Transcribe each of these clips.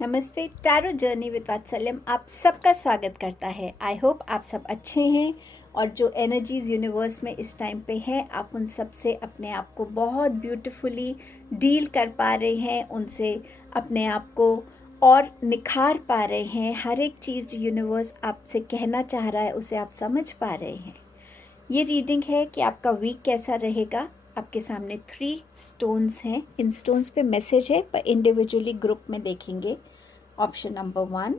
नमस्ते। Tarot journey with वात्सल्यम आप सबका स्वागत करता है। आई होप आप सब अच्छे हैं और जो एनर्जीज़ यूनिवर्स में इस टाइम पे हैं आप उन सब से अपने आप को बहुत ब्यूटीफुली डील कर पा रहे हैं, उनसे अपने आप को और निखार पा रहे हैं। हर एक चीज़ जो यूनिवर्स आपसे कहना चाह रहा है उसे आप समझ पा रहे हैं। ये रीडिंग है कि आपका वीक कैसा रहेगा। आपके सामने 3 स्टोन्स हैं। इन स्टोन्स पे मैसेज है पर इंडिविजुअली ग्रुप में देखेंगे। Option number 1,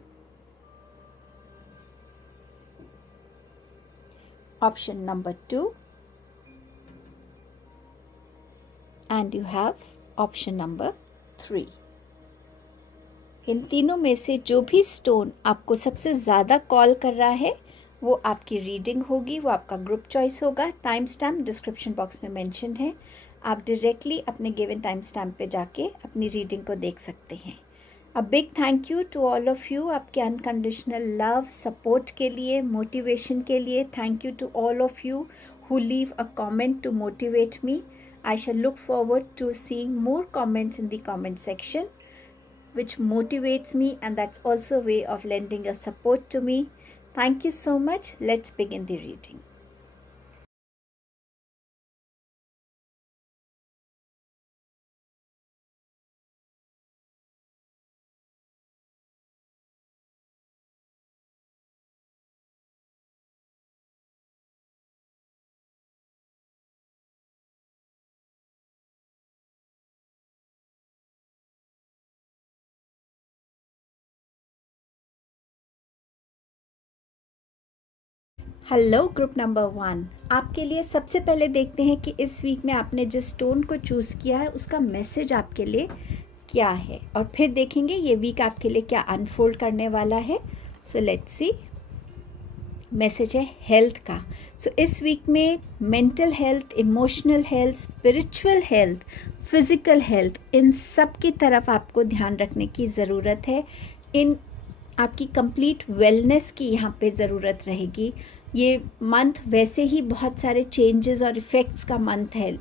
option number 2 and you have option number 3। इन तीनों में से जो भी स्टोन आपको सबसे ज़्यादा कॉल कर रहा है वो आपकी रीडिंग होगी, वो आपका ग्रुप चॉइस होगा। टाइम स्टैम्प डिस्क्रिप्शन बॉक्स में मेंशन है। आप डायरेक्टली अपने गिवन टाइम स्टैम्प पे जाके अपनी रीडिंग को देख सकते हैं। A big thank you to all of you, आपके अनकंडीशनल लव सपोर्ट के लिए, मोटिवेशन के लिए। Thank you to all of you who leave a comment to motivate me. I shall look forward to seeing more comments in the comment section, which motivates me, and that's also a way of lending a support to me. Thank you so much. Let's begin the reading. Hello group number 1, आपके लिए सबसे पहले देखते हैं कि इस week में आपने जिस स्टोन को चूज़ किया है उसका मैसेज आपके लिए क्या है, और फिर देखेंगे ये वीक आपके लिए क्या अनफोल्ड करने वाला है। So let's see. मैसेज है हेल्थ का। सो इस वीक में mental health, emotional health, spiritual health, physical health, इन सब की तरफ आपको ध्यान रखने की ज़रूरत है। इन आपकी कंप्लीट वेलनेस की यहाँ पे ज़रूरत रहेगी। ये मंथ वैसे ही बहुत सारे चेंजेस और इफ़ेक्ट्स का मंथ है।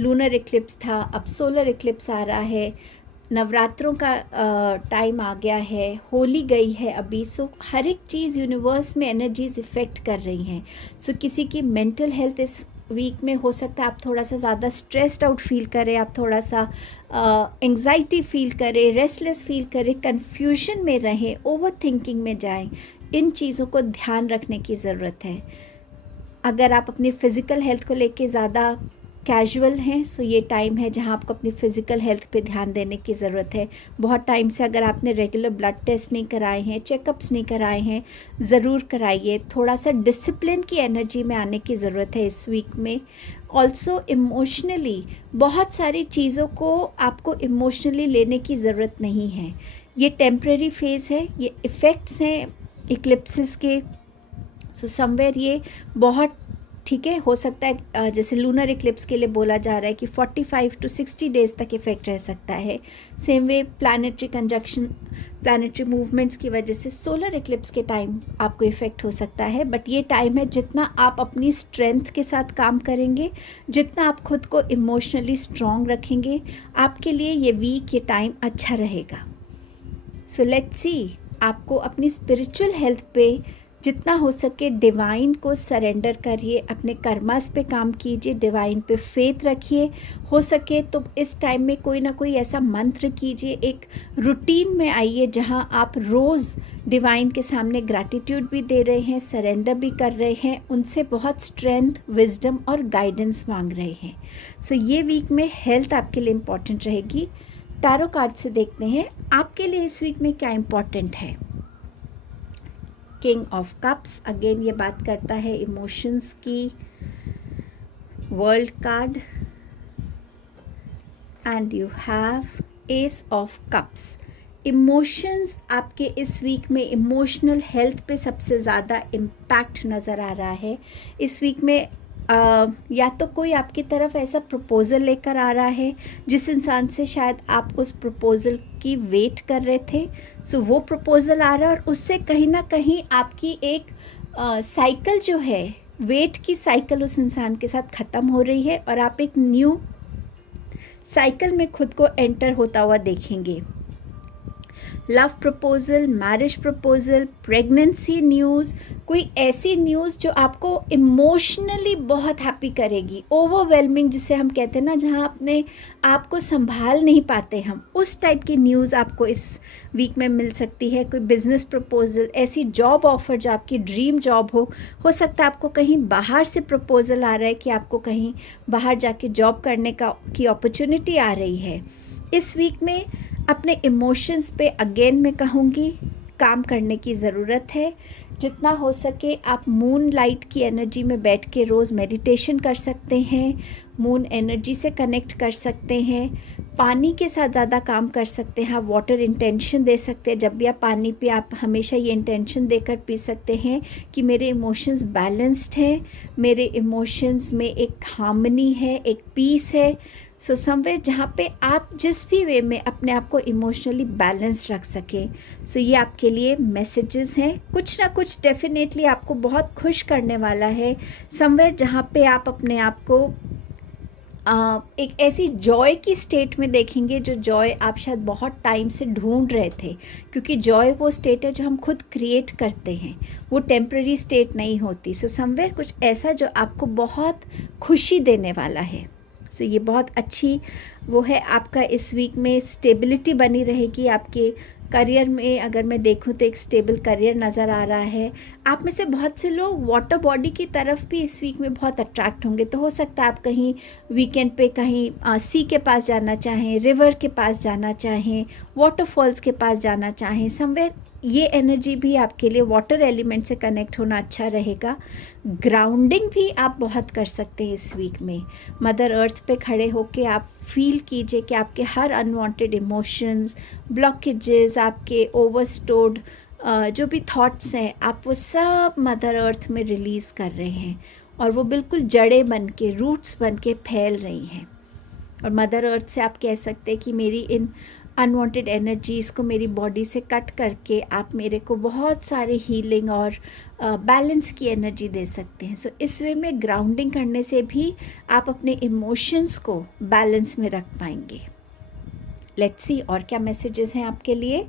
लूनर इक्लिप्स था, अब सोलर इक्लिप्स आ रहा है, नवरात्रों का टाइम आ गया है, होली गई है अभी। सो हर एक चीज़ यूनिवर्स में एनर्जीज इफ़ेक्ट कर रही हैं। सो किसी की मेंटल हेल्थ इस वीक में हो सकता है आप थोड़ा सा ज़्यादा स्ट्रेस्ड आउट फील करें, आप थोड़ा सा एंग्जाइटी फील करें, रेस्टलेस फील करें, कन्फ्यूजन में रहें, ओवर थिंकिंग में जाएं। इन चीज़ों को ध्यान रखने की ज़रूरत है। अगर आप अपनी फ़िज़िकल हेल्थ को लेके ज़्यादा कैजुअल हैं, सो ये टाइम है जहां आपको अपनी फ़िज़िकल हेल्थ पे ध्यान देने की ज़रूरत है। बहुत टाइम से अगर आपने रेगुलर ब्लड टेस्ट नहीं कराए हैं, चेकअप्स नहीं कराए हैं, ज़रूर कराइए। थोड़ा सा डिसिप्लिन की एनर्जी में आने की ज़रूरत है इस वीक में। ऑल्सो इमोशनली बहुत सारी चीज़ों को आपको इमोशनली लेने की ज़रूरत नहीं है। ये टेम्प्रेरी फेज़ है, ये इफ़ेक्ट्स हैं इक्लिप्सिस के। सो समवेयर ये बहुत ठीक है, हो सकता है जैसे लूनर इक्लिप्स के लिए बोला जा रहा है कि 45 टू 60 डेज़ तक इफ़ेक्ट रह सकता है। Same way planetary conjunction, planetary movements की वजह से सोलर इक्लिप्स के टाइम आपको इफ़ेक्ट हो सकता है। बट ये टाइम है जितना आप अपनी स्ट्रेंथ के साथ काम करेंगे, जितना आप खुद को इमोशनली स्ट्रॉन्ग रखेंगे, आपके लिए ये वीक, ये टाइम अच्छा रहेगा। सो लेट्स सी, आपको अपनी स्पिरिचुअल हेल्थ पे जितना हो सके डिवाइन को सरेंडर करिए, अपने कर्मास पे काम कीजिए, डिवाइन पे फेथ रखिए। हो सके तो इस टाइम में कोई ना कोई ऐसा मंत्र कीजिए, एक रूटीन में आइए जहां आप रोज़ डिवाइन के सामने ग्रैटिट्यूड भी दे रहे हैं, सरेंडर भी कर रहे हैं, उनसे बहुत स्ट्रेंथ, विजडम और गाइडेंस मांग रहे हैं। सो ये वीक में हेल्थ आपके लिए इम्पॉर्टेंट रहेगी। टैरो कार्ड से देखते हैं आपके लिए इस वीक में क्या इम्पॉर्टेंट है। किंग ऑफ कप्स, अगेन ये बात करता है इमोशंस की। World card and you have S of cups. Emotions आपके इस वीक में इमोशनल हेल्थ पे सबसे ज़्यादा इम्पैक्ट नज़र आ रहा है। इस वीक में या तो कोई आपकी तरफ ऐसा प्रपोज़ल लेकर आ रहा है जिस इंसान से शायद आप उस प्रपोज़ल की वेट कर रहे थे। सो वो प्रपोज़ल आ रहा है और उससे कहीं ना कहीं आपकी एक साइकिल जो है, वेट की साइकिल उस इंसान के साथ ख़त्म हो रही है और आप एक न्यू साइकिल में खुद को एंटर होता हुआ देखेंगे। Love proposal, marriage proposal, pregnancy news, कोई ऐसी न्यूज़ जो आपको इमोशनली बहुत हैप्पी करेगी, ओवरवेलमिंग जिसे हम कहते हैं ना, जहाँ अपने आप को संभाल नहीं पाते हम, उस टाइप की न्यूज़ आपको इस वीक में मिल सकती है। कोई बिजनेस प्रपोजल, ऐसी जॉब ऑफ़र जो आपकी ड्रीम जॉब हो सकता है आपको कहीं बाहर से प्रपोजल आ रहा है कि आपको कहीं बाहर जाके जॉब करने की अपॉर्चुनिटी आ रही है। इस वीक में अपने इमोशंस पे अगेन मैं कहूँगी काम करने की ज़रूरत है। जितना हो सके आप मून लाइट की एनर्जी में बैठ के रोज़ मेडिटेशन कर सकते हैं, मून एनर्जी से कनेक्ट कर सकते हैं, पानी के साथ ज़्यादा काम कर सकते हैं। आप वाटर इंटेंशन दे सकते हैं, जब भी आप पानी पे आप हमेशा ये इंटेंशन देकर पी सकते हैं कि मेरे इमोशंस बैलेंस्ड हैं, मेरे इमोशंस में एक हार्मनी है, एक पीस है। सो समवेयर जहाँ पे आप जिस भी वे में अपने आप को इमोशनली बैलेंस रख सकें। सो ये आपके लिए मैसेजेस हैं, कुछ ना कुछ डेफिनेटली आपको बहुत खुश करने वाला है। समवेयर जहाँ पे आप अपने आप को एक ऐसी जॉय की स्टेट में देखेंगे जो जॉय आप शायद बहुत टाइम से ढूंढ रहे थे, क्योंकि जॉय वो स्टेट है जो हम खुद क्रिएट करते हैं, वो टेम्पररी स्टेट नहीं होती। सो समवेयर कुछ ऐसा जो आपको बहुत खुशी देने वाला है। सो ये बहुत अच्छी वो है आपका इस वीक में स्टेबिलिटी बनी रहेगी आपके करियर में। अगर मैं देखूं तो एक स्टेबल करियर नज़र आ रहा है। आप में से बहुत से लोग वाटर बॉडी की तरफ भी इस वीक में बहुत अट्रैक्ट होंगे, तो हो सकता है आप कहीं वीकेंड पे कहीं सी के पास जाना चाहें, रिवर के पास जाना चाहें, वाटरफॉल्स के पास जाना चाहें। समवेयर ये एनर्जी भी आपके लिए वाटर एलिमेंट से कनेक्ट होना अच्छा रहेगा। ग्राउंडिंग भी आप बहुत कर सकते हैं इस वीक में। मदर अर्थ पे खड़े होके आप फील कीजिए कि आपके हर अनवांटेड इमोशंस, ब्लॉकेजेस, आपके ओवरस्टोर्ड जो भी थॉट्स हैं, आप वो सब मदर अर्थ में रिलीज़ कर रहे हैं और वो बिल्कुल जड़ें बन के, रूट्स बन के फैल रही हैं। और मदर अर्थ से आप कह सकते हैं कि मेरी इन अनवांटेड एनर्जीज़ को मेरी बॉडी से कट करके आप मेरे को बहुत सारे हीलिंग और बैलेंस की एनर्जी दे सकते हैं। सो इस वे में ग्राउंडिंग करने से भी आप अपने इमोशंस को बैलेंस में रख पाएंगे। लेट्स सी और क्या मैसेजेस हैं आपके लिए।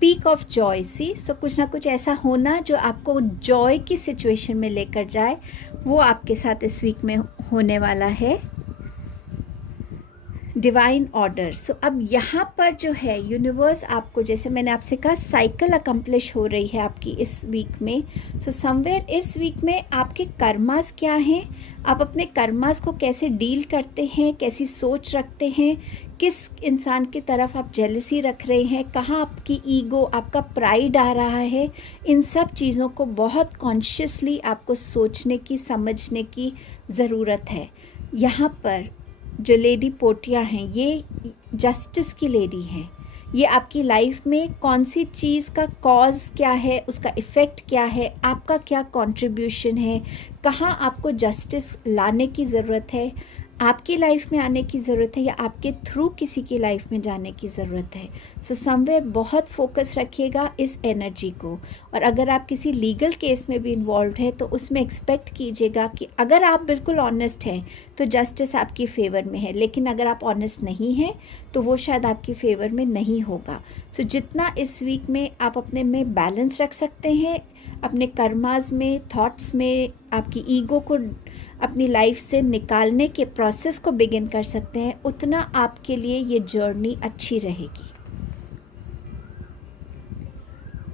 पीक ऑफ जॉय सी, सो कुछ ना कुछ ऐसा होना जो आपको जॉय की सिचुएशन में लेकर जाए, वो आपके साथ इस वीक में होने वाला है। डिवाइन ऑर्डर, सो अब यहाँ पर जो है यूनिवर्स आपको, जैसे मैंने आपसे कहा, साइकिल अकम्प्लिश हो रही है आपकी इस वीक में। सो समवेयर इस वीक में आपके कर्मास क्या हैं, आप अपने कर्मास को कैसे डील करते हैं, कैसी सोच रखते हैं, किस इंसान की तरफ आप जेलसी रख रहे हैं, कहाँ आपकी ईगो, आपका प्राइड आ रहा है, इन सब चीज़ों को बहुत कॉन्शियसली आपको सोचने की, समझने की ज़रूरत है। यहाँ पर जो लेडी पोटिया हैं, ये जस्टिस की लेडी हैं। ये आपकी लाइफ में कौन सी चीज़ का कॉज क्या है, उसका इफ़ेक्ट क्या है, आपका क्या कंट्रीब्यूशन है, कहाँ आपको जस्टिस लाने की ज़रूरत है, आपकी लाइफ में आने की ज़रूरत है, या आपके थ्रू किसी की लाइफ में जाने की ज़रूरत है। सो समवेयर बहुत फोकस रखिएगा इस एनर्जी को। और अगर आप किसी लीगल केस में भी इन्वॉल्व है तो उसमें एक्सपेक्ट कीजिएगा कि अगर आप बिल्कुल ऑनेस्ट हैं तो जस्टिस आपकी फेवर में है, लेकिन अगर आप ऑनेस्ट नहीं हैं तो वो शायद आपकी फेवर में नहीं होगा। सो जितना इस वीक में आप अपने में बैलेंस रख सकते हैं, अपने कर्मास में, थॉट्स में, आपकी ईगो को अपनी लाइफ से निकालने के प्रोसेस को बिगिन कर सकते हैं, उतना आपके लिए ये जर्नी अच्छी रहेगी।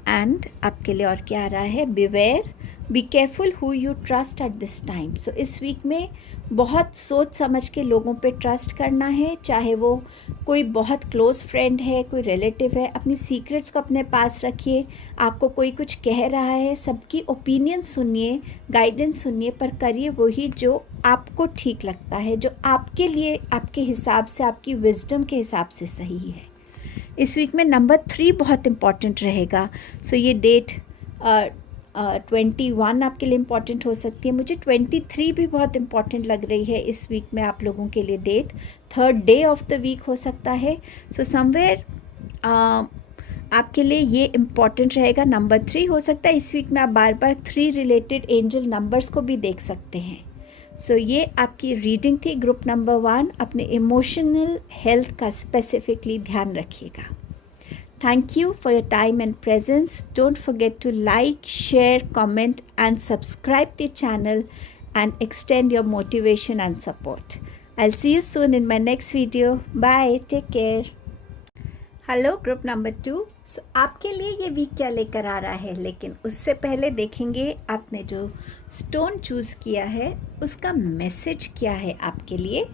एंड आपके लिए और क्या आ रहा है, beware, be careful who you trust at this time. So इस वीक में बहुत सोच समझ के लोगों पे ट्रस्ट करना है, चाहे वो कोई बहुत क्लोज़ फ्रेंड है, कोई रिलेटिव है। अपनी सीक्रेट्स को अपने पास रखिए। आपको कोई कुछ कह रहा है, सबकी ओपिनियन सुनिए, गाइडेंस सुनिए, पर करिए वही जो आपको ठीक लगता है, जो आपके लिए, आपके हिसाब से, आपकी विजडम के हिसाब से सही है। इस वीक में नंबर 3 बहुत इम्पॉर्टेंट रहेगा। सो ये डेट 21 आपके लिए इम्पॉर्टेंट हो सकती है। मुझे 23 भी बहुत इम्पॉर्टेंट लग रही है इस वीक में आप लोगों के लिए। Date 3rd day of the week हो सकता है। सो समवेयर आपके लिए ये इम्पॉर्टेंट रहेगा। नंबर 3 हो सकता है इस वीक में आप बार बार 3 रिलेटेड एंजल नंबर्स को भी देख सकते हैं। सो ये आपकी रीडिंग थी ग्रुप नंबर 1। अपने इमोशनल हेल्थ का स्पेसिफिकली ध्यान रखिएगा। Thank you for your time and presence. Don't forget to like, share, comment and subscribe the channel and extend your motivation and support. I'll see you soon in my next video. Bye. Take care. Hello group number 2. सो आपके लिए ये week क्या लेकर आ रहा है, लेकिन उससे पहले देखेंगे आपने जो स्टोन चूज़ किया है उसका मैसेज क्या है आपके लिए.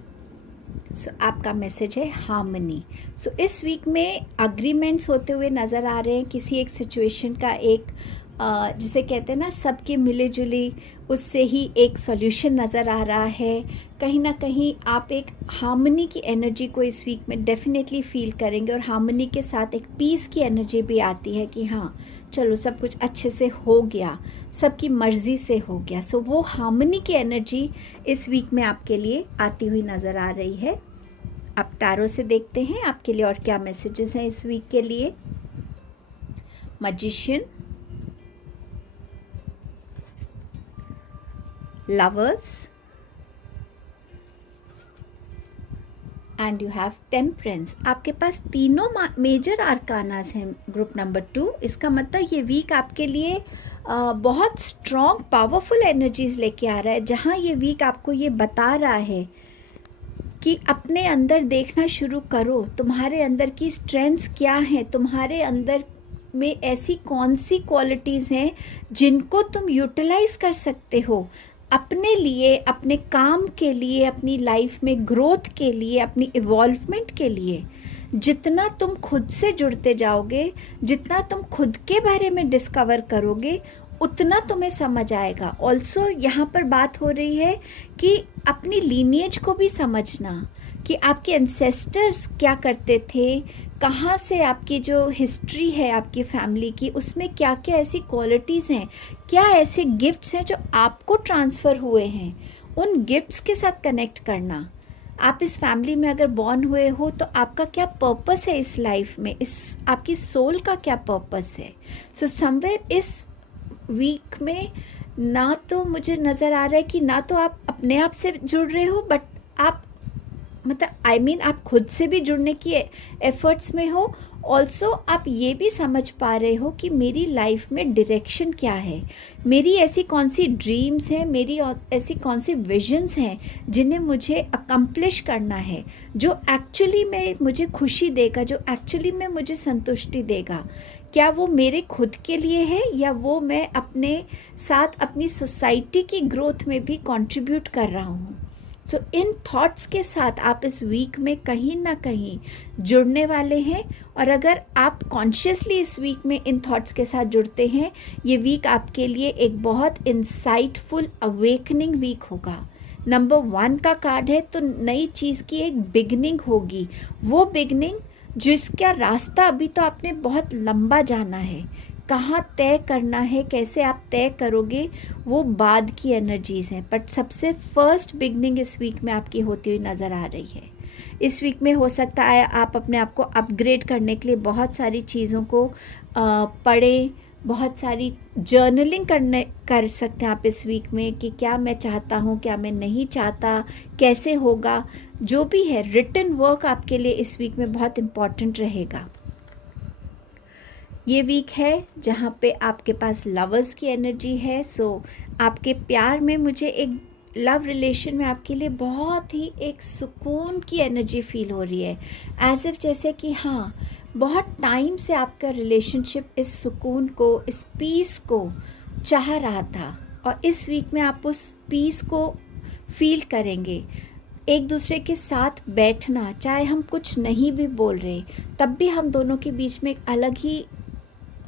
सो आपका मैसेज है हार्मनी. सो इस वीक में अग्रीमेंट्स होते हुए नज़र आ रहे हैं. किसी एक सिचुएशन का एक जिसे कहते हैं ना सबके मिले जुली उससे ही एक सॉल्यूशन नज़र आ रहा है. कहीं ना कहीं आप एक हार्मनी की एनर्जी को इस वीक में डेफिनेटली फील करेंगे और हार्मनी के साथ एक पीस की एनर्जी भी आती है कि हाँ चलो सब कुछ अच्छे से हो गया, सबकी मर्ज़ी से हो गया. सो वो हार्मनी की एनर्जी इस वीक में आपके लिए आती हुई नज़र आ रही है. आप टैरो से देखते हैं आपके लिए और क्या मैसेजेस हैं इस वीक के लिए. Magician, lovers and you have temperance. आपके पास तीनों मेजर आर्कानास हैं ग्रुप नंबर 2. इसका मतलब ये वीक आपके लिए बहुत स्ट्रॉन्ग पावरफुल एनर्जीज लेके आ रहा है, जहाँ ये वीक आपको ये बता रहा है कि अपने अंदर देखना शुरू करो. तुम्हारे अंदर की स्ट्रेंथ्स क्या हैं, तुम्हारे अंदर में ऐसी कौन सी क्वालिटीज़ हैं जिनको तुम यूटिलाइज कर सकते हो अपने लिए, अपने काम के लिए, अपनी लाइफ में ग्रोथ के लिए, अपनी इवॉल्वमेंट के लिए. जितना तुम खुद से जुड़ते जाओगे, जितना तुम खुद के बारे में डिस्कवर करोगे, उतना तुम्हें समझ आएगा. ऑल्सो यहाँ पर बात हो रही है कि अपनी लीनिएज को भी समझना कि आपके एंसेस्टर्स क्या करते थे, कहाँ से आपकी जो हिस्ट्री है आपकी फैमिली की, उसमें क्या क्या ऐसी क्वालिटीज़ हैं, क्या ऐसे गिफ्ट्स हैं जो आपको ट्रांसफ़र हुए हैं. उन गिफ्ट्स के साथ कनेक्ट करना. आप इस फैमिली में अगर बॉर्न हुए हो तो आपका क्या पर्पस है इस लाइफ में, इस आपकी सोल का क्या पर्पस है. सो समवेयर इस वीक में ना तो मुझे नज़र आ रहा है कि ना तो आप अपने आप से जुड़ रहे हो, बट आप मतलब आप खुद से भी जुड़ने की एफ़र्ट्स में हो. ऑल्सो आप ये भी समझ पा रहे हो कि मेरी लाइफ में डायरेक्शन क्या है, मेरी ऐसी कौन सी ड्रीम्स हैं, मेरी ऐसी कौन सी विजन्स हैं जिन्हें मुझे अकम्प्लिश करना है, जो एक्चुअली में मुझे खुशी देगा, जो एक्चुअली में मुझे संतुष्टि देगा. क्या वो मेरे खुद के लिए है या वो मैं अपने साथ अपनी सोसाइटी की ग्रोथ में भी कंट्रीब्यूट कर रहा हूँ. सो इन थॉट्स के साथ आप इस वीक में कहीं ना कहीं जुड़ने वाले हैं. और अगर आप कॉन्शियसली इस वीक में इन थॉट्स के साथ जुड़ते हैं, ये वीक आपके लिए एक बहुत इंसाइटफुल अवेकनिंग वीक होगा. नंबर 1 का कार्ड है तो नई चीज़ की एक बिगनिंग होगी. वो बिगनिंग जिसका रास्ता अभी तो आपने बहुत लंबा जाना है, कहाँ तय करना है, कैसे आप तय करोगे, वो बाद की एनर्जीज़ हैं. बट सबसे फर्स्ट बिगनिंग इस वीक में आपकी होती हुई नज़र आ रही है. इस वीक में हो सकता है आप अपने आप को अपग्रेड करने के लिए बहुत सारी चीज़ों को पढ़ें, बहुत सारी जर्नलिंग कर सकते हैं आप इस वीक में कि क्या मैं चाहता हूँ, क्या मैं नहीं चाहता, कैसे होगा. जो भी है रिटन वर्क आपके लिए इस वीक में बहुत इम्पॉर्टेंट रहेगा. ये वीक है जहाँ पे आपके पास लवर्स की एनर्जी है. सो आपके प्यार में मुझे एक लव रिलेशन में आपके लिए बहुत ही एक सुकून की एनर्जी फील हो रही है. एज इफ जैसे कि हाँ बहुत टाइम से आपका रिलेशनशिप इस सुकून को, इस पीस को चाह रहा था और इस वीक में आप उस पीस को फील करेंगे. एक दूसरे के साथ बैठना, चाहे हम कुछ नहीं भी बोल रहे तब भी हम दोनों के बीच में एक अलग ही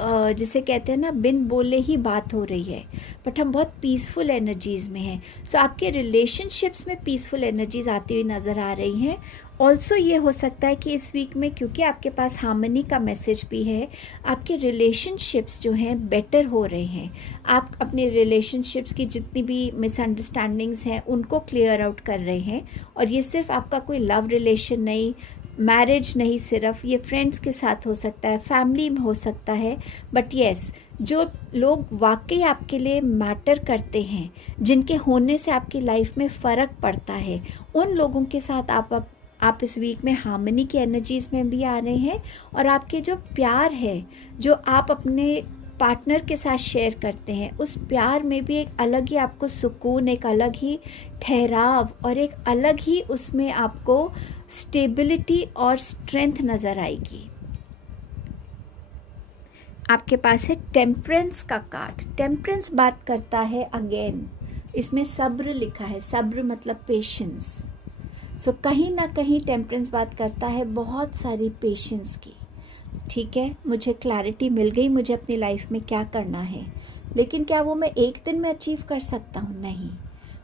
जिसे कहते हैं ना बिन बोले ही बात हो रही है, बट हम बहुत पीसफुल एनर्जीज़ में हैं. सो आपके रिलेशनशिप्स में पीसफुल एनर्जीज आती हुई नज़र आ रही हैं. ऑल्सो ये हो सकता है कि इस वीक में क्योंकि आपके पास हार्मनी का मैसेज भी है, आपके रिलेशनशिप्स जो हैं बेटर हो रहे हैं. आप अपने रिलेशनशिप्स की जितनी भी मिसअंडरस्टैंडिंग्स हैं उनको क्लियर आउट कर रहे हैं. और ये सिर्फ आपका कोई लव रिलेशन नहीं, मैरिज नहीं, सिर्फ ये फ्रेंड्स के साथ हो सकता है, फैमिली में हो सकता है. बट येस, जो लोग वाकई आपके लिए मैटर करते हैं, जिनके होने से आपकी लाइफ में फ़र्क पड़ता है, उन लोगों के साथ आप आप इस वीक में हार्मनी की एनर्जीज़ में भी आ रहे हैं, और आपके जो प्यार है जो आप अपने पार्टनर के साथ शेयर करते हैं, उस प्यार में भी एक अलग ही आपको सुकून, एक अलग ही ठहराव और एक अलग ही उसमें आपको स्टेबिलिटी और स्ट्रेंथ नज़र आएगी। आपके पास है टेम्परेंस का कार्ड। टेम्परेंस बात करता है, अगेन इसमें सब्र लिखा है, सब्र मतलब पेशेंस। सो कहीं ना कहीं टेम्परेंस बात करता है बहुत सारी पेशेंस की। ठीक है, मुझे क्लैरिटी मिल गई मुझे अपनी लाइफ में क्या करना है, लेकिन क्या वो मैं एक दिन में अचीव कर सकता हूँ? नहीं,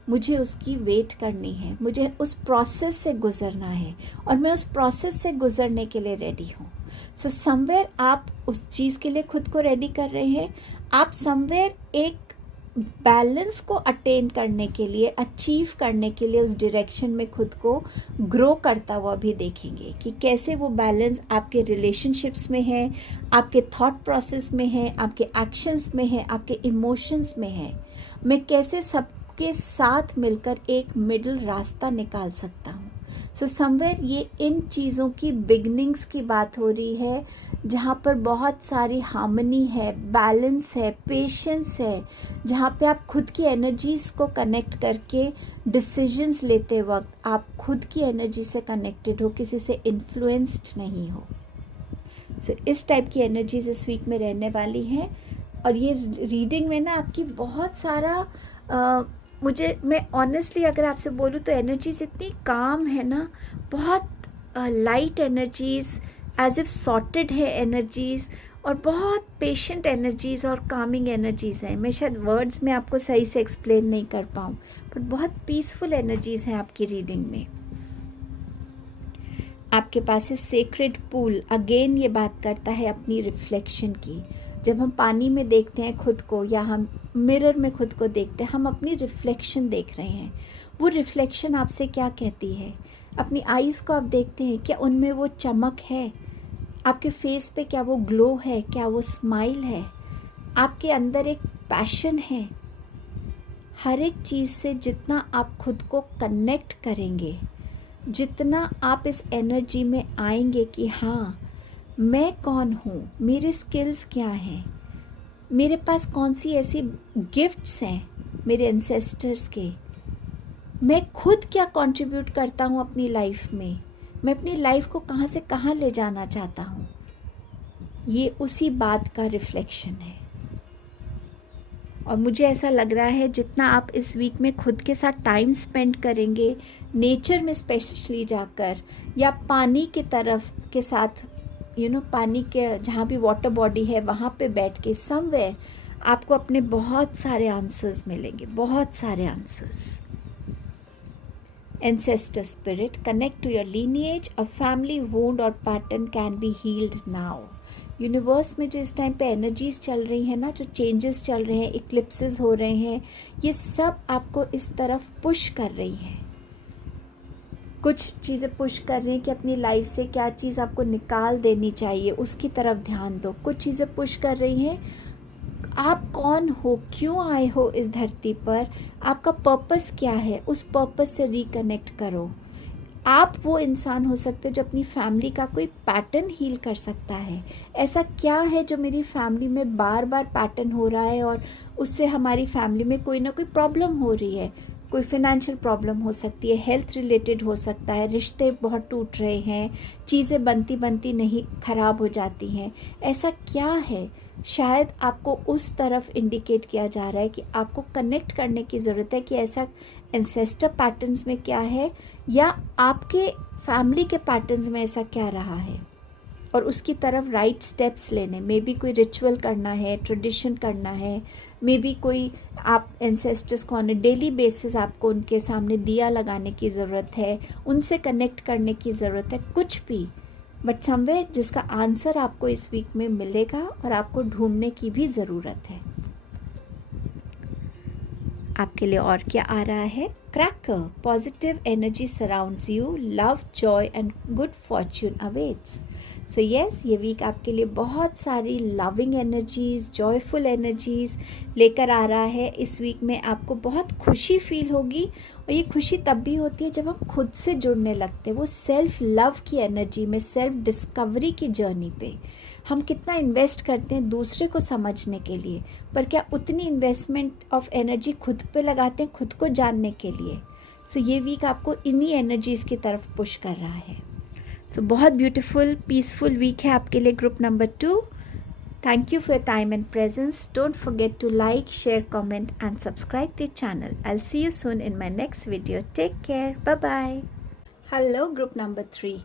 मुझे उसकी वेट करनी है, मुझे उस प्रोसेस से गुज़रना है, और मैं उस प्रोसेस से गुज़रने के लिए रेडी हूँ। सो समवेयर आप उस चीज़ के लिए खुद को रेडी कर रहे हैं, आप समवेयर एक बैलेंस को अटेन करने के लिए, अचीव करने के लिए उस डायरेक्शन में खुद को ग्रो करता हुआ भी देखेंगे कि कैसे वो बैलेंस आपके रिलेशनशिप्स में है, आपके थॉट प्रोसेस में है, आपके एक्शंस में है, आपके इमोशंस में है। मैं कैसे सबके साथ मिलकर एक मिडिल रास्ता निकाल सकता हूँ। सो समवेयर ये इन चीज़ों की बिगनिंग्स की बात हो रही है, जहाँ पर बहुत सारी हार्मनी है, बैलेंस है, पेशेंस है, जहाँ पे आप खुद की एनर्जीज़ को कनेक्ट करके डिसीजंस लेते वक्त आप खुद की एनर्जी से कनेक्टेड हो, किसी से इन्फ्लुएंस्ड नहीं हो। सो इस टाइप की एनर्जीज इस वीक में रहने वाली हैं। और ये रीडिंग में ना आपकी बहुत सारा मैं ऑनेस्टली अगर आपसे बोलूँ तो एनर्जीज इतनी काम है ना, बहुत light energies, as if sorted है एनर्जीज़, और बहुत पेशेंट एनर्जीज़ और कामिंग एनर्जीज़ हैं। मैं शायद वर्ड्स में आपको सही से एक्सप्लेन नहीं कर पाऊँ, पर बहुत पीसफुल एनर्जीज़ हैं आपकी रीडिंग में। आपके पास है सेक्रेड पूल। अगेन ये बात करता है अपनी रिफ्लेक्शन की। जब हम पानी में देखते हैं खुद को, या हम मिरर में खुद को देखते हैं, हम अपनी रिफ्लेक्शन देख रहे हैं। वो रिफ्लेक्शन आपसे क्या कहती है? अपनी आईज़ को आप देखते हैं, क्या उनमें वो चमक है? आपके फेस पे क्या वो ग्लो है? क्या वो स्माइल है? आपके अंदर एक पैशन है? हर एक चीज़ से जितना आप खुद को कनेक्ट करेंगे, जितना आप इस एनर्जी में आएंगे कि हाँ, मैं कौन हूँ, मेरे स्किल्स क्या हैं, मेरे पास कौन सी ऐसी गिफ्ट्स हैं मेरे एंसेस्टर्स के, मैं खुद क्या कंट्रीब्यूट करता हूँ अपनी लाइफ में, मैं अपनी लाइफ को कहाँ से कहाँ ले जाना चाहता हूँ, ये उसी बात का रिफ्लेक्शन है। और मुझे ऐसा लग रहा है जितना आप इस वीक में खुद के साथ टाइम स्पेंड करेंगे, नेचर में स्पेशली जाकर, या पानी की तरफ के साथ, पानी के जहाँ भी वाटर बॉडी है वहाँ पे बैठ के समवेयर आपको अपने बहुत सारे आंसर्स मिलेंगे, बहुत सारे answers. Ancestor spirit, connect to your lineage. A family wound or pattern can be healed now. Universe में जो इस टाइम पे एनर्जीज चल रही हैं ना, जो चेंजेस चल रहे हैं, इक्लिप्सेस हो रहे हैं, ये सब आपको इस तरफ पुश कर रही हैं। कुछ चीज़ें पुश कर रही हैं कि अपनी लाइफ से क्या चीज़ आपको निकाल देनी चाहिए, उसकी तरफ ध्यान दो। कुछ चीज़ें पुश कर रही हैं, आप कौन हो, क्यों आए हो इस धरती पर, आपका पर्पस क्या है, उस पर्पस से रिकनेक्ट करो। आप वो इंसान हो सकते हो जो अपनी फैमिली का कोई पैटर्न हील कर सकता है। ऐसा क्या है जो मेरी फैमिली में बार बार पैटर्न हो रहा है और उससे हमारी फैमिली में कोई ना कोई प्रॉब्लम हो रही है। कोई फिनेंशियल प्रॉब्लम हो सकती है, हेल्थ रिलेटेड हो सकता है, रिश्ते बहुत टूट रहे हैं, चीज़ें बनती बनती नहीं ख़राब हो जाती हैं। ऐसा क्या है? शायद आपको उस तरफ इंडिकेट किया जा रहा है कि आपको कनेक्ट करने की ज़रूरत है कि ऐसा एंसेस्टर पैटर्न्स में क्या है, या आपके फैमिली के पैटर्न्स में ऐसा क्या रहा है, और उसकी तरफ राइट स्टेप्स लेने। मे बी कोई रिचुअल करना है, ट्रेडिशन करना है, मे बी कोई आप एंसेस्टर्स को ऑन अ डेली बेसिस आपको उनके सामने दिया लगाने की ज़रूरत है, उनसे कनेक्ट करने की ज़रूरत है, कुछ भी, बट समवेयर जिसका आंसर आपको इस वीक में मिलेगा और आपको ढूंढने की भी ज़रूरत है। आपके लिए और क्या आ रहा है? Cracker, positive energy surrounds you, love, Joy and good Fortune awaits. So yes, ये वीक आपके लिए बहुत सारी लविंग एनर्जीज़, जॉयफुल एनर्जीज़ लेकर आ रहा है। इस वीक में आपको बहुत खुशी फील होगी और ये खुशी तब भी होती है जब हम खुद से जुड़ने लगते हैं, वो सेल्फ लव की एनर्जी में, सेल्फ डिस्कवरी की जर्नी पे। हम कितना इन्वेस्ट करते हैं दूसरे को समझने के लिए, पर क्या उतनी इन्वेस्टमेंट ऑफ एनर्जी खुद पे लगाते हैं, खुद को जानने के लिए? सो ये वीक आपको इन्हीं एनर्जीज़ की तरफ पुश कर रहा है। सो बहुत ब्यूटीफुल पीसफुल वीक है आपके लिए group number 2। Thank you for your time and presence. Don't forget to like, share, comment and subscribe the channel. I'll see you soon in my next video. Take care. Bye-bye. Hello group number 3.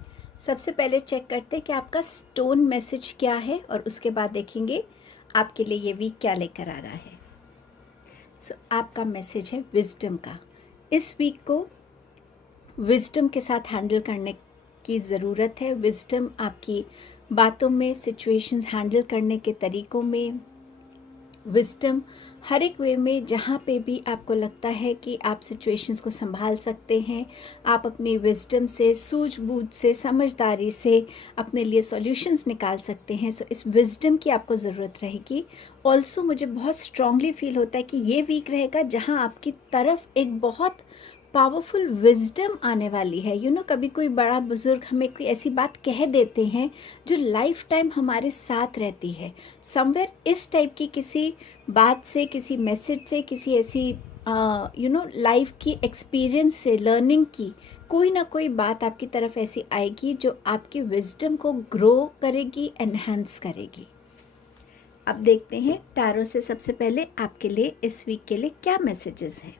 सबसे पहले check करते हैं कि आपका stone message क्या है और उसके बाद देखेंगे आपके लिए ये वीक क्या लेकर आ रहा है। आपका मैसेज है विजडम का। इस वीक को विजडम के साथ हैंडल करने की ज़रूरत है। विजडम आपकी बातों में, सिचुएशंस हैंडल करने के तरीक़ों में, विजडम हर एक वे में जहाँ पे भी आपको लगता है कि आप सिचुएशंस को संभाल सकते हैं, आप अपनी विजडम से, सूझबूझ से, समझदारी से अपने लिए सॉल्यूशंस निकाल सकते हैं। सो इस विजडम की आपको ज़रूरत रहेगी। ऑल्सो मुझे बहुत स्ट्रांगली फील होता है कि ये वीक रहेगा जहाँ आपकी तरफ एक बहुत पावरफुल विजडम आने वाली है। कभी कोई बड़ा बुज़ुर्ग हमें कोई ऐसी बात कह देते हैं जो लाइफ टाइम हमारे साथ रहती है। समवेयर इस टाइप की किसी बात से, किसी मैसेज से, किसी ऐसी लाइफ की एक्सपीरियंस से, लर्निंग की कोई ना कोई बात आपकी तरफ ऐसी आएगी जो आपकी विजडम को ग्रो करेगी, एनहांस करेगी। अब देखते हैं टैरो से सबसे पहले आपके लिए इस वीक के लिए क्या मैसेजेस हैं।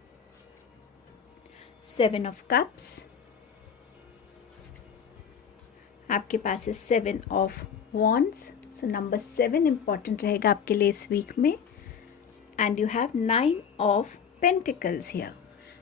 7 ऑफ कप्स, आपके पास है 7 of wands. So number 7 important रहेगा आपके लिए इस वीक में। And you have 9 of pentacles here.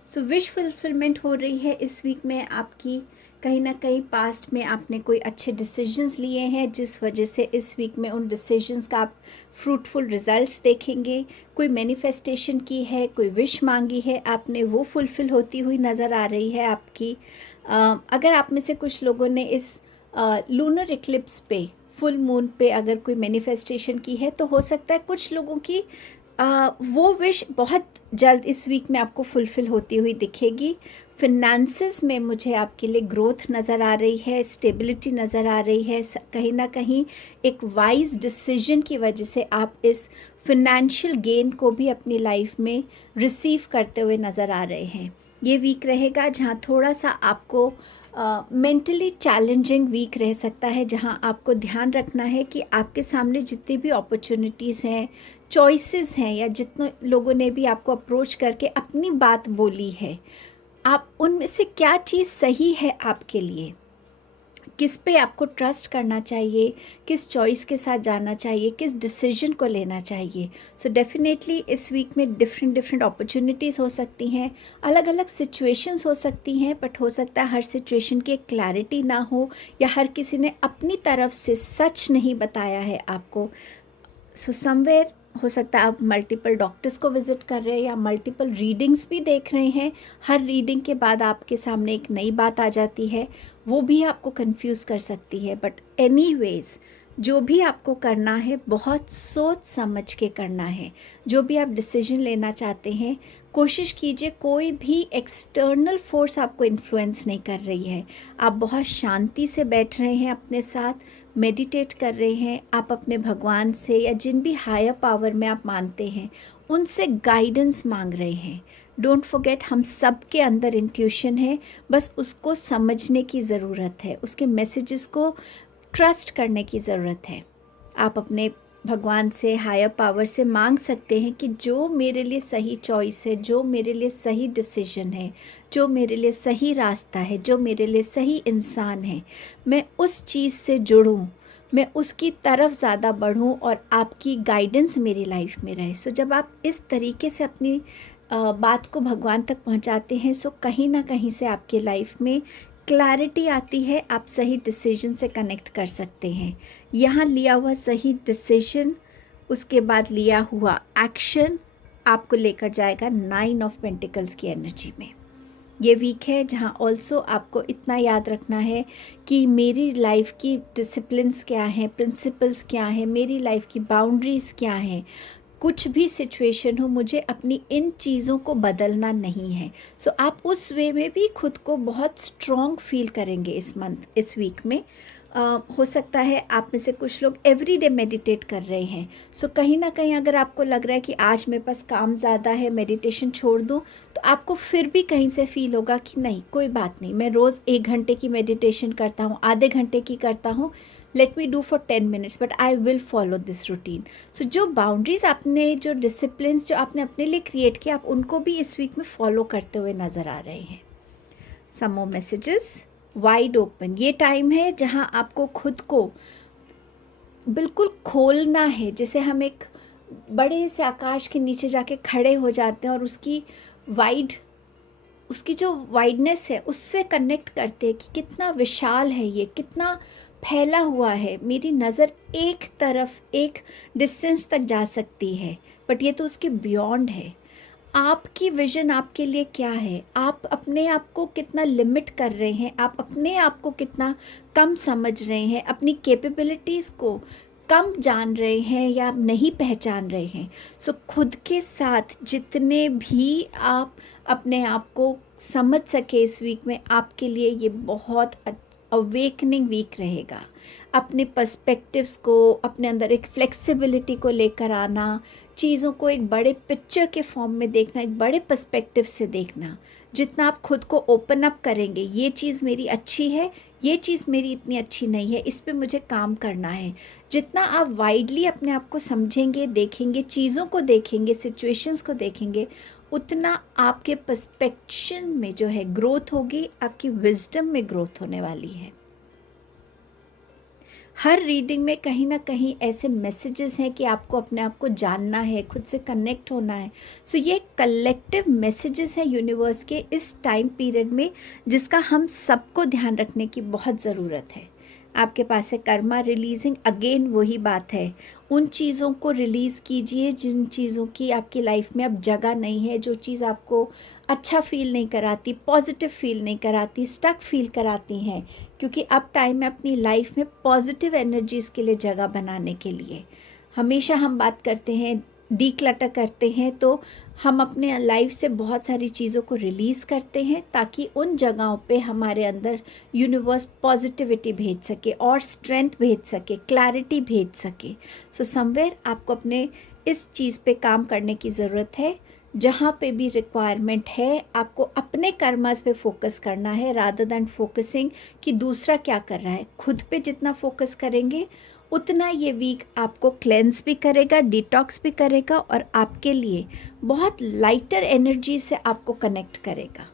So wish fulfilment हो रही है इस वीक में आपकी। कहीं ना कहीं पास्ट में आपने कोई अच्छे डिसीजंस लिए हैं जिस वजह से इस वीक में उन डिसीजंस का आप फ्रूटफुल रिजल्ट्स देखेंगे। कोई मैनिफेस्टेशन की है, कोई विश मांगी है आपने, वो फुलफ़िल होती हुई नज़र आ रही है आपकी। अगर आप में से कुछ लोगों ने इस लूनर इक्लिप्स पे, फुल मून पे अगर कोई मैनिफेस्टेशन की है तो हो सकता है कुछ लोगों की वो विश बहुत जल्द इस वीक में आपको फुलफ़िल होती हुई दिखेगी। फिनेंसेस में मुझे आपके लिए ग्रोथ नज़र आ रही है, स्टेबिलिटी नज़र आ रही है। कहीं ना कहीं एक वाइज डिसीजन की वजह से आप इस फिनेंशियल गेन को भी अपनी लाइफ में रिसीव करते हुए नज़र आ रहे हैं। ये वीक रहेगा जहाँ थोड़ा सा आपको मेंटली चैलेंजिंग वीक रह सकता है, जहाँ आपको ध्यान रखना है कि आपके सामने जितनी भी अपॉर्चुनिटीज़ हैं, चॉइसेस हैं, या जितने लोगों ने भी आपको अप्रोच करके अपनी बात बोली है, आप उनमें से क्या चीज़ सही है आपके लिए, किस पे आपको ट्रस्ट करना चाहिए, किस चॉइस के साथ जाना चाहिए, किस डिसीजन को लेना चाहिए। सो डेफिनेटली इस वीक में डिफरेंट अपॉर्चुनिटीज़ हो सकती हैं, अलग अलग सिचुएशंस हो सकती हैं, बट हो सकता है हर सिचुएशन की एक क्लैरिटी ना हो, या हर किसी ने अपनी तरफ से सच नहीं बताया है आपको। सो समवेयर हो सकता है आप मल्टीपल डॉक्टर्स को विज़िट कर रहे हैं या मल्टीपल रीडिंग्स भी देख रहे हैं। हर रीडिंग के बाद आपके सामने एक नई बात आ जाती है, वो भी आपको कंफ्यूज कर सकती है। बट एनीवेज जो भी आपको करना है बहुत सोच समझ के करना है। जो भी आप डिसीजन लेना चाहते हैं, कोशिश कीजिए कोई भी एक्सटर्नल फोर्स आपको इन्फ्लुएंस नहीं कर रही है। आप बहुत शांति से बैठ रहे हैं, अपने साथ मेडिटेट कर रहे हैं, आप अपने भगवान से या जिन भी हायर पावर में आप मानते हैं उनसे गाइडेंस मांग रहे हैं। डोंट फॉरगेट, हम सब के अंदर इंट्यूशन है, बस उसको समझने की ज़रूरत है, उसके मैसेजेस को ट्रस्ट करने की ज़रूरत है। आप अपने भगवान से, हायर पावर से मांग सकते हैं कि जो मेरे लिए सही चॉइस है, जो मेरे लिए सही डिसीजन है, जो मेरे लिए सही रास्ता है, जो मेरे लिए सही इंसान है, मैं उस चीज़ से जुड़ूं, मैं उसकी तरफ ज़्यादा बढ़ूं और आपकी गाइडेंस मेरी लाइफ में रहे। सो जब आप इस तरीके से अपनी बात को भगवान तक पहुंचाते हैं, सो कहीं ना कहीं से आपके लाइफ में क्लैरिटी आती है, आप सही डिसीजन से कनेक्ट कर सकते हैं। यहाँ लिया हुआ सही डिसीजन, उसके बाद लिया हुआ एक्शन आपको लेकर जाएगा 9 ऑफ पेंटिकल्स की एनर्जी में। ये वीक है जहाँ ऑल्सो आपको इतना याद रखना है कि मेरी लाइफ की डिसिप्लिन्स क्या हैं, प्रिंसिपल्स क्या हैं, मेरी लाइफ की बाउंड्रीज़ क्या हैं, कुछ भी सिचुएशन हो, मुझे अपनी इन चीज़ों को बदलना नहीं है। सो आप उस वे में भी खुद को बहुत स्ट्रॉन्ग फील करेंगे इस मंथ, इस वीक में। हो सकता है आप में से कुछ लोग एवरीडे मेडिटेट कर रहे हैं। सो कहीं ना कहीं अगर आपको लग रहा है कि आज मेरे पास काम ज़्यादा है, मेडिटेशन छोड़ दूं, तो आपको फिर भी कहीं से फील होगा कि नहीं, कोई बात नहीं, मैं रोज़ 1 घंटे की मेडिटेशन करता हूँ, आधे घंटे की करता हूँ, let me do for 10 minutes, but I will follow this routine. So जो बाउंड्रीज आपने, जो डिसिप्लिन जो आपने अपने लिए क्रिएट किया, आप उनको भी इस वीक में फॉलो करते हुए नज़र आ रहे हैं। सम मोर मैसेजेस। वाइड ओपन, ये टाइम है जहां आपको खुद को बिल्कुल खोलना है। जैसे हम एक बड़े से आकाश के नीचे जाके खड़े हो जाते हैं और उसकी जो वाइडनेस है उससे कनेक्ट करते हैं कि कितना विशाल है ये, कितना फैला हुआ है। मेरी नज़र एक तरफ, एक डिस्टेंस तक जा सकती है, बट ये तो उसके बियॉन्ड है। आपकी विजन आपके लिए क्या है? आप अपने आप को कितना लिमिट कर रहे हैं? आप अपने आप को कितना कम समझ रहे हैं? अपनी कैपेबिलिटीज़ को कम जान रहे हैं या आप नहीं पहचान रहे हैं? सो खुद के साथ जितने भी आप अपने आप को समझ सके इस वीक में, आपके लिए ये बहुत अवेकनिंग वीक रहेगा। अपने पर्सपेक्टिव्स को, अपने अंदर एक फ्लेक्सिबिलिटी को लेकर आना, चीज़ों को एक बड़े पिक्चर के फॉर्म में देखना, एक बड़े पर्सपेक्टिव से देखना। जितना आप खुद को ओपन अप करेंगे, ये चीज़ मेरी अच्छी है, ये चीज़ मेरी इतनी अच्छी नहीं है, इस पे मुझे काम करना है। जितना आप वाइडली अपने आप को समझेंगे, देखेंगे, चीज़ों को देखेंगे, सिचुएशंस को देखेंगे, उतना आपके पर्सपेक्शन में जो है ग्रोथ होगी, आपकी विजडम में ग्रोथ होने वाली है। हर रीडिंग में कहीं ना कहीं ऐसे मैसेजेस हैं कि आपको अपने आप को जानना है, खुद से कनेक्ट होना है। सो ये कलेक्टिव मैसेजेस हैं यूनिवर्स के इस टाइम पीरियड में, जिसका हम सबको ध्यान रखने की बहुत ज़रूरत है। आपके पास है कर्मा रिलीजिंग, अगेन वही बात है, उन चीज़ों को रिलीज़ कीजिए जिन चीज़ों की आपकी लाइफ में अब जगह नहीं है, जो चीज़ आपको अच्छा फील नहीं कराती, पॉजिटिव फील नहीं कराती, स्टक फील कराती हैं। क्योंकि अब टाइम है अपनी लाइफ में पॉजिटिव एनर्जीज़ के लिए जगह बनाने के लिए। हमेशा हम बात करते हैं, डीक्लटर करते हैं, तो हम अपने लाइफ से बहुत सारी चीज़ों को रिलीज़ करते हैं ताकि उन जगहों पे हमारे अंदर यूनिवर्स पॉजिटिविटी भेज सके और स्ट्रेंथ भेज सके, क्लैरिटी भेज सके। सो समवेयर आपको अपने इस चीज़ पे काम करने की ज़रूरत है। जहाँ पे भी रिक्वायरमेंट है, आपको अपने कर्मस पे फोकस करना है, रादर दैन फोकसिंग कि दूसरा क्या कर रहा है। खुद पे जितना फोकस करेंगे, उतना ये वीक आपको क्लेंस भी करेगा, डिटॉक्स भी करेगा और आपके लिए बहुत लाइटर एनर्जी से आपको कनेक्ट करेगा।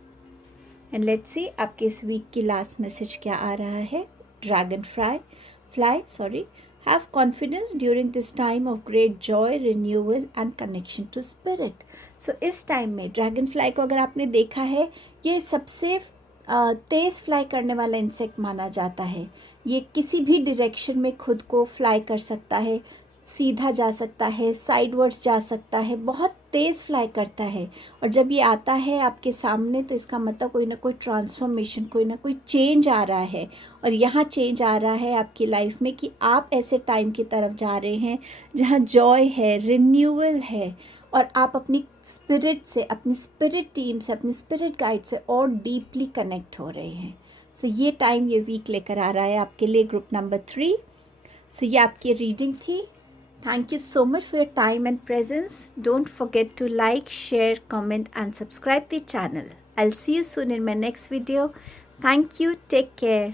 एंड लेट्स सी आपके इस वीक की लास्ट मैसेज क्या आ रहा है। Dragon fly, have confidence during this time of great joy, renewal and connection to spirit. So इस टाइम में ड्रैगन फ्लाई को अगर आपने देखा है, ये सबसे तेज़ फ्लाई करने वाला इंसेक्ट माना जाता है। ये किसी भी डायरेक्शन में खुद को फ्लाई कर सकता है, सीधा जा सकता है, साइडवर्ड्स जा सकता है, बहुत तेज़ फ्लाई करता है। और जब ये आता है आपके सामने, तो इसका मतलब कोई ना कोई ट्रांसफॉर्मेशन, कोई ना कोई चेंज आ रहा है। और यहाँ चेंज आ रहा है आपकी लाइफ में कि आप ऐसे टाइम की तरफ जा रहे हैं जहाँ जॉय है, रिन्यूअल है, और आप अपनी स्पिरिट से, अपनी स्पिरिट टीम से, अपनी स्पिरिट गाइड से और डीपली कनेक्ट हो रहे हैं। सो ये टाइम, ये वीक लेकर आ रहा है आपके लिए ग्रुप नंबर 3। सो ये आपकी रीडिंग थी। Thank you so much for your time and presence. Don't forget to like, share, comment and subscribe the channel. I'll see you soon in my next video. Thank you. Take care.